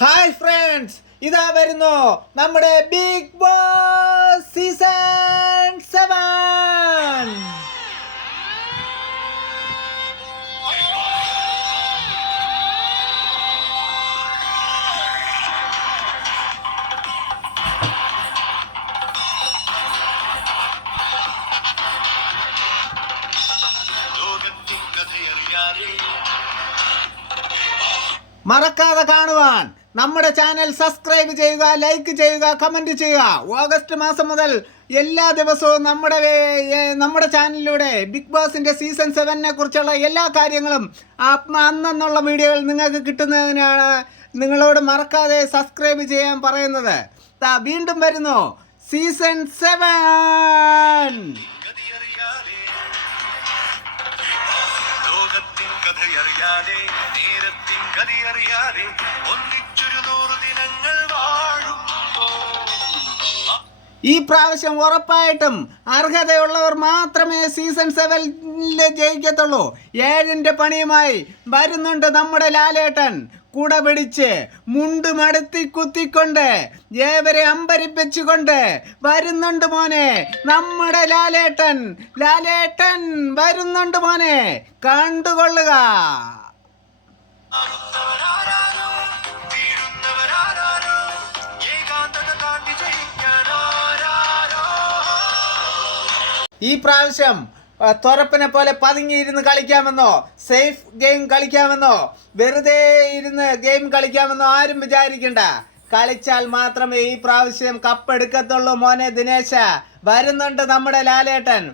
Hi friends, ഇതാ വരുന്നു നമ്മുടെ ബിഗ് ബോസ് സീസൺ 7. മറക്കാതെ കാണുവാൻ നമ്മുടെ ചാനൽ സബ്സ്ക്രൈബ് ചെയ്യുക, ലൈക്ക് ചെയ്യുക, കമൻറ്റ് ചെയ്യുക. ഓഗസ്റ്റ് മാസം മുതൽ എല്ലാ ദിവസവും നമ്മുടെ ചാനലിലൂടെ ബിഗ് ബോസിൻ്റെ സീസൺ 7 കുറിച്ചുള്ള എല്ലാ കാര്യങ്ങളും അന്നുള്ള വീഡിയോകൾ നിങ്ങൾക്ക് കിട്ടുന്നതിനാണ് നിങ്ങളോട് മറക്കാതെ സബ്സ്ക്രൈബ് ചെയ്യാൻ പറയുന്നത്. വീണ്ടും വരുന്നു സീസൺ 7. ഈ പ്രാവശ്യം ഉറപ്പായിട്ടും അർഹതയുള്ളവർ മാത്രമേ സീസൺ 7 ജയിക്കത്തുള്ളൂ. 7ന്റെ പണിയുമായി വരുന്നുണ്ട് നമ്മുടെ ലാലേട്ടൻ. കുട പിടിച്ച് മുണ്ട് മടത്തി കുത്തിക്കൊണ്ട് ഏവരെ അമ്പരിപ്പിച്ചുകൊണ്ട് വരുന്നുണ്ട് മോനെ നമ്മുടെ ലാലേട്ടൻ. ലാലേട്ടൻ വരുന്നുണ്ട് മോനെ, കണ്ടുകൊള്ളുക. ഈ പ്രാവശ്യം തുറപ്പിനെ പോലെ പതുങ്ങിയിരുന്ന് കളിക്കാമെന്നോ, സേഫ് ഗെയിം കളിക്കാമെന്നോ, വെറുതെ ഇരുന്ന് ഗെയിം കളിക്കാമെന്നോ ആരും വിചാരിക്കണ്ട. കളിച്ചാൽ മാത്രമേ ഈ പ്രാവശ്യം കപ്പെടുക്കത്തുള്ളൂ മോനെ ദിനേശ. വരുന്നുണ്ട് നമ്മുടെ ലാലേട്ടൻ.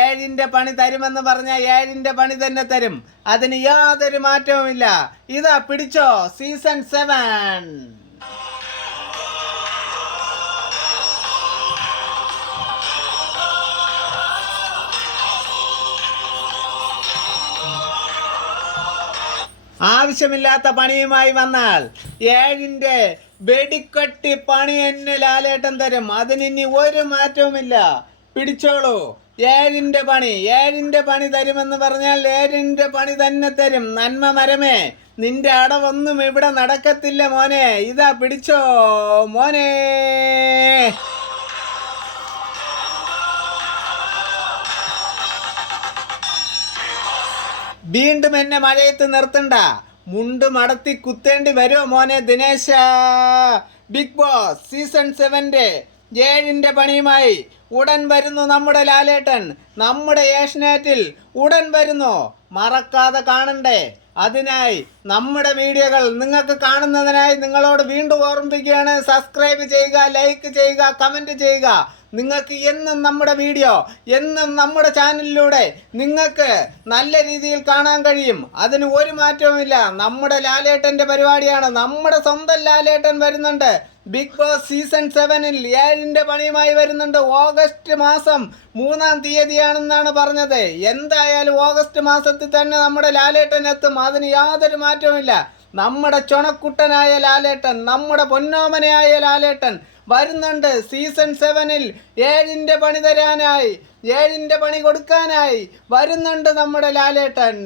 7ന്റെ പണി തരുമെന്ന് പറഞ്ഞാൽ 7ന്റെ പണി തന്നെ തരും. അതിന് യാതൊരു മാറ്റവുമില്ല. ഇതാ പിടിച്ചോ സീസൺ 7. ആവശ്യമില്ലാത്ത പണിയുമായി വന്നാൽ 7ന്റെ വെടിക്കട്ടി പണി എന്നെ ലാലേട്ടൻ തരും. അതിനി ഒരു മാറ്റവുമില്ല. പിടിച്ചോളൂ 7ന്റെ പണി തരുമെന്ന് പറഞ്ഞാൽ 7ന്റെ പണി തന്നെ തരും. നന്മ മരമേ, നിന്റെ അടവൊന്നും ഇവിടെ നടക്കത്തില്ല മോനെ. ഇതാ പിടിച്ചോ മോനെ. വീണ്ടും എന്നെ മഴയത്ത് നിർത്തണ്ട. മുണ്ട് മടത്തി കുത്തേണ്ടി വരുമോ മോനെ ദിനേശ. ബിഗ് ബോസ് സീസൺ 7ന്റെ 7ന്റെ പണിയുമായി ഉടൻ വരുന്നു നമ്മുടെ ലാലേട്ടൻ. നമ്മുടെ ഏഷ്യാനെറ്റിൽ ഉടൻ വരുന്നു. മറക്കാതെ കാണണ്ടേ. അതിനായി നമ്മുടെ വീഡിയോകൾ നിങ്ങൾക്ക് കാണുന്നതിനായി നിങ്ങളോട് വീണ്ടും ഓർമ്മിപ്പിക്കുകയാണ്. സബ്സ്ക്രൈബ് ചെയ്യുക, ലൈക്ക് ചെയ്യുക, കമൻറ്റ് ചെയ്യുക. നിങ്ങൾക്ക് എന്നും നമ്മുടെ വീഡിയോ, എന്നും നമ്മുടെ ചാനലിലൂടെ നിങ്ങൾക്ക് നല്ല രീതിയിൽ കാണാൻ കഴിയും. അതിന് ഒരു മാറ്റവുമില്ല. നമ്മുടെ ലാലേട്ടൻ്റെ പരിപാടിയാണ്. നമ്മുടെ സ്വന്തം ലാലേട്ടൻ വരുന്നുണ്ട്. ബിഗ് ബോസ് സീസൺ 7ൽ 7ന്റെ പണിയുമായി വരുന്നുണ്ട്. ഓഗസ്റ്റ് മാസം 3-ാം തീയതിയാണെന്നാണ് പറഞ്ഞത്. എന്തായാലും ഓഗസ്റ്റ് മാസത്തിൽ തന്നെ നമ്മുടെ ലാലേട്ടൻ എത്തും. അതിന് യാതൊരു മാറ്റവുമില്ല. നമ്മുടെ ചുണക്കുട്ടനായ ലാലേട്ടൻ, നമ്മുടെ പൊന്നോമനയായ ലാലേട്ടൻ വരുന്നുണ്ട് സീസൺ 7ൽ. 7ന്റെ പണി തരാനായി, 7ന്റെ പണി കൊടുക്കാനായി വരുന്നുണ്ട് നമ്മുടെ ലാലേട്ടൻ.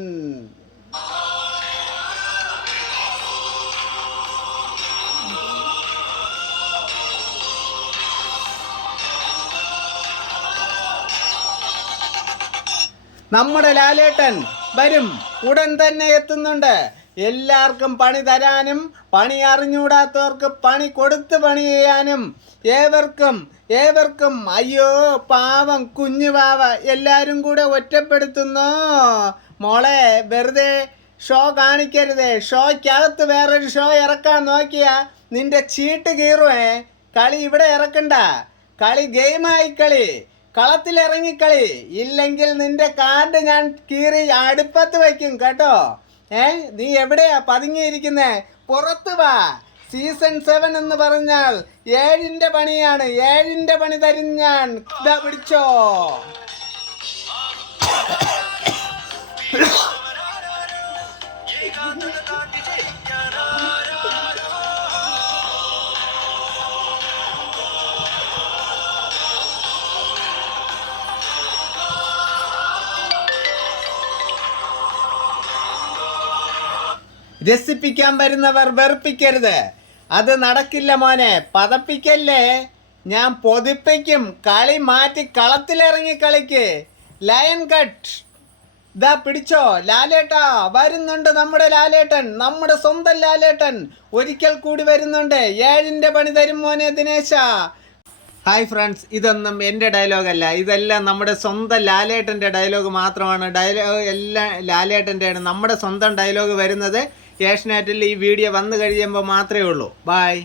നമ്മുടെ ലാലേട്ടൻ വരും, ഉടൻ തന്നെ എത്തുന്നുണ്ട്. എല്ലാവർക്കും പണി തരാനും പണി അറിഞ്ഞുകൂടാത്തവർക്ക് പണി കൊടുത്ത് പണി ചെയ്യാനും ഏവർക്കും അയ്യോ പാവം കുഞ്ഞു പാവ എല്ലാവരും കൂടെ ഒറ്റപ്പെടുത്തുന്നു. മോളെ വെറുതെ ഷോ കാണിക്കരുതേ. ഷോയ്ക്കകത്ത് വേറൊരു ഷോ ഇറക്കാൻ നോക്കിയാ നിന്റെ ചീട്ട് കീറുവേ. കളി ഇവിടെ ഇറക്കണ്ട. കളി ഗെയിമായി കളി, കളത്തിലിറങ്ങിക്കളി. ഇല്ലെങ്കിൽ നിന്റെ കാർഡ് ഞാൻ കീറി അടുപ്പത്ത് വയ്ക്കും കേട്ടോ. നീ എവിടെയാ പതുങ്ങിയിരിക്കുന്നേ? പുറത്ത് വാ. സീസൺ 7 എന്ന് പറഞ്ഞാൽ 7ന്റെ പണിയാണ്. 7ന്റെ പണി തരും ഞാൻ. ഇതാ പിടിച്ചോ. രസിപ്പിക്കാൻ വരുന്നവർ വെറുപ്പിക്കരുത്. അത് നടക്കില്ല മോനെ, പതപ്പിക്കല്ലേ. ഞാൻ പൊതിപ്പിക്കും. കളി മാറ്റി കളത്തിലിറങ്ങി കളിക്ക്. Lion cut. ഇതാ പിടിച്ചോ ലാലേട്ടാ, വരുന്നുണ്ട് നമ്മുടെ ലാലേട്ടൻ, നമ്മുടെ സ്വന്തം ലാലേട്ടൻ ഒരിക്കൽ കൂടി വരുന്നുണ്ട്. 7ന്റെ പണി തരും മോനെ ദിനേശ. ഹായ് ഫ്രണ്ട്സ്, ഇതൊന്നും എൻ്റെ ഡയലോഗല്ല, ഇതെല്ലാം നമ്മുടെ സ്വന്തം ലാലേട്ടൻ്റെ ഡയലോഗ് മാത്രമാണ്. ഡയലോഗ് എല്ലാം ലാലേട്ടൻ്റെയാണ്. നമ്മുടെ സ്വന്തം ഡയലോഗ് വരുന്നത് ഏഷ്യാനെറ്റിൽ ഈ വീഡിയോ വന്നു കഴിയുമ്പോൾ മാത്രമേ ഉള്ളൂ. ബായ്.